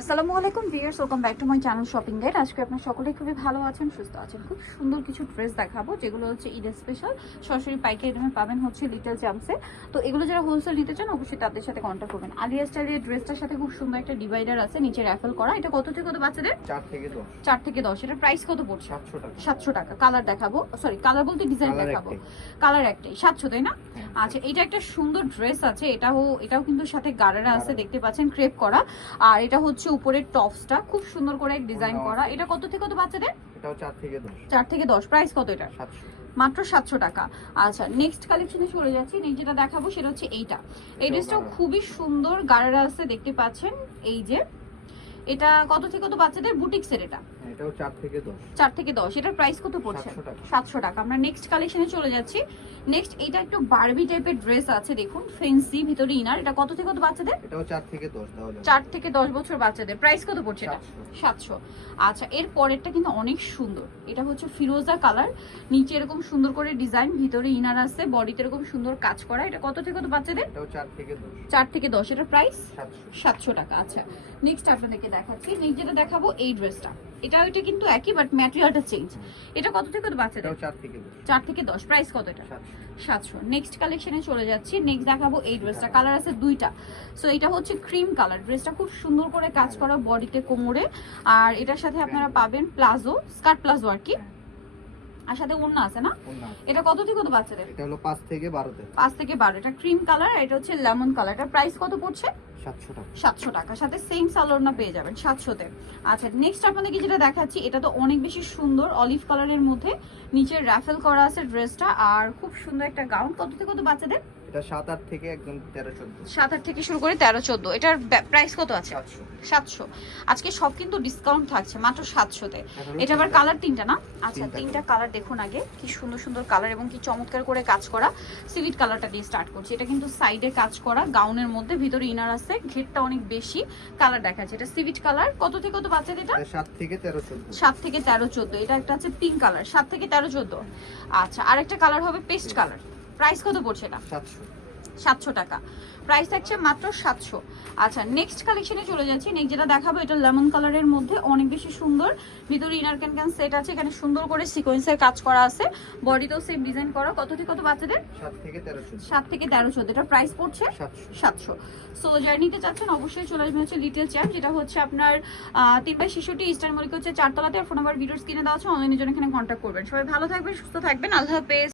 আসসালামু আলাইকুম viewers welcome back to my channel shopping guide আজকে আপনার সকলেই খুবই ভালো আছেন সুস্থ আছেন। খুব সুন্দর কিছু ড্রেস দেখাবো যেগুলো হচ্ছে ঈদের স্পেশাল সরাসরি পাইকারি দামে পাবেন হচ্ছে লিটল জামসে তো এগুলো যারা হোলসেল নিতে চান অবশ্যই তাদের সাথে কন্ট্যাক্ট করবেন। আলিয়া স্টাইলের ড্রেসটার সাথে খুব সুন্দর একটা ডিভাইডার আছে নিচে র্যাফেল করা। এটা কত থেকে কত বাচ্চাদের? চার থেকে দশ। চার থেকে দশ। এটার প্রাইস কত পড়ছে? সাতশো টাকা। সাতশো টাকা। কালার দেখাবো সরি কালার বলতে ডিজাইন দেখাবো। কালার একটাই। সাতশো তাই না? হ্যাঁ। আচ্ছা এটা একটা সুন্দর ড্রেস আছে। এটাও এটাও কিন্তু সাথে গারারা আছে দেখতে পাচ্ছেন ক্রেপ করা। আর এটা হচ্ছে উপরের টপসটা। খুব সুন্দর করে ডিজাইন করা। এটা কত থেকে কত বাচ্চাদের? এটাও চার থেকে দশ। চার থেকে দশ। প্রাইস কত এটা সাতশো। মাত্র সাতশো টাকা। আচ্ছা নেক্সট কালেকশনে চলে যাচ্ছি। নেক্সট যেটা দেখাবো সেটা হচ্ছে এইটা। এই ড্রেসটা ড্রেসটাও খুবই সুন্দর। গাড়ারা আছে দেখতে পাচ্ছেন। এই যে এটা কত থেকে কত বাচ্চাদের? বুটিক্সের এটা? এটাও চার থেকে দশ। চার থেকে দশ। এটার প্রাইস কত পড়ছে? সাতশো টাকা। আমরা নেক্সট কালেকশনে চলে যাচ্ছি। নেক্সট এটা একটু বারবি টাইপের ড্রেস আছে দেখুন। ফেন্সি ভিতরে ইনার এটা কত থেকে কত বাচ্চাদের? এটাও চার থেকে দশ দেওয়া যাবে। চার থেকে দশ বছর বাচ্চাদের। প্রাইস কত পড়ছে এটা? সাতশো। সাতশো। আচ্ছা এর পরেরটা কিন্তু অনেক সুন্দর। এটা হচ্ছে ফিরোজা কালার নিচে এরকম সুন্দর করে ডিজাইন ভিতরে ইনার আছে বডিতে এরকম সুন্দর কাজ করা। এটা কত থেকে কত বাচ্চাদের? এটাও চার থেকে দশ। চার থেকে দশ। এটার প্রাইস সাতশো। সাতশো টাকা। আচ্ছা নেক্সট আপনাদেরকে দেখাচ্ছি নেক্সট যেটা দেখাবো এই ড্রেসটা এটা ওইটা কিন্তু একই বাট ম্যাটেরিয়ালটা চেঞ্জ এটা কত থেকে কত বাচ্চা দাও চার থেকে চার থেকে দশ। প্রাইস কত এটা? সাতশো। সাতশো। নেক্সট কালেকশনে চলে যাচ্ছি। নেক্সট দেখাবো এই ড্রেসটা কালার আছে দুইটা। সো এটা হচ্ছে ক্রিম কালার ড্রেসটা খুব সুন্দর করে কাজ করা বডিতে কোমরে। আর এটার সাথে আপনারা পাবেন প্লাজো স্কার্ট প্লাজো আর কি। আর সাথে ওড়না আছে না? এটা কত থেকে কত বাচ্চাদের? এটা হলো পাঁচ থেকে বারোতে। পাঁচ থেকে বারো। এটা ক্রিম কালার এটা হচ্ছে লেমন কালার এটা প্রাইস কত পড়ছে? সাতশো টাকা। সাতশো টাকা। সাথে সেম সালোয়ারনা পেয়ে যাবেন সাতশোতে। আচ্ছা নেক্সট আপনাদেরকে যেটা দেখাচ্ছি এটা তো অনেক বেশি সুন্দর অলিভ কালারের মধ্যে। নিচে র্যাফেল করা আছে ড্রেসটা আর খুব সুন্দর একটা গাউন কত থেকে কত বাচ্চাদের? এটা সাত আট থেকে একদম তেরো চোদ্দ। সাত আট থেকে শুরু করে তেরো চোদ্দ। এটার প্রাইস কত আছে? সাতশো। সাতশো। আজকে সব কিন্তু ডিসকাউন্ট থাকছে মাত্র সাতশোতে। এটা আবার কালার তিনটা না? আচ্ছা তিনটা কালার দেখুন আগে কি সুন্দর সুন্দর কালার এবং কি চমৎকার করে কাজ করা সিভিট কালারটা দিয়ে স্টার্ট করছি। এটা কিন্তু সাইডে কাজ করা গাউনের মধ্যে ভিতরে ইনার আছে ঘেরটা অনেক বেশি কালার দেখাচ্ছে। এটা সিভিট কালার কত থেকে কত বাচ্চাদের এটা? এটা সাত থেকে তেরো চোদ্দ। সাত থেকে তেরো চোদ্দ এটা একটা আছে পিঙ্ক কালার সাত থেকে তেরো চোদ্দ। আচ্ছা আরেকটা কালার হবে পেস্ট কালার প্রাইস কত পড়ছে এটা? সাতশো। সাতশো টাকা। প্রাইস থাকছে মাত্র সাতশো। আচ্ছা নেক্সট কালেকশনে চলে যাচ্ছি। নেক্সট যেটা দেখাবো এটা লেমন কালারের মধ্যে অনেক বেশি সুন্দর। ভিতরে ইনার ক্যান ক্যান সেট আছে এখানে সুন্দর করে সিকোয়েন্সের কাজ করা আছে। বডিতেও সেম ডিজাইন করা। কত থেকে কত বাচ্চাদের? সাত থেকে তেরো চোদ্দ। এটা প্রাইস পড়ছে সাতশো। সো যারা নিতে চাচ্ছেন অবশ্যই চলে আসবেন হচ্ছে লিটেল চ্যাম্প যেটা হচ্ছে আপনার তিন বাই শিশুটি ইস্টার মলিক হচ্ছে চারতলাতে। আর ফোন নাম্বার ভিডিওস কিনে দেওয়া আছে। অনলাইনের জন্য এখানে কন্ট্যাক্ট করবেন। সবাই ভালো থাকবেন সুস্থ থাকবেন। আল্লাহ হাফেজ।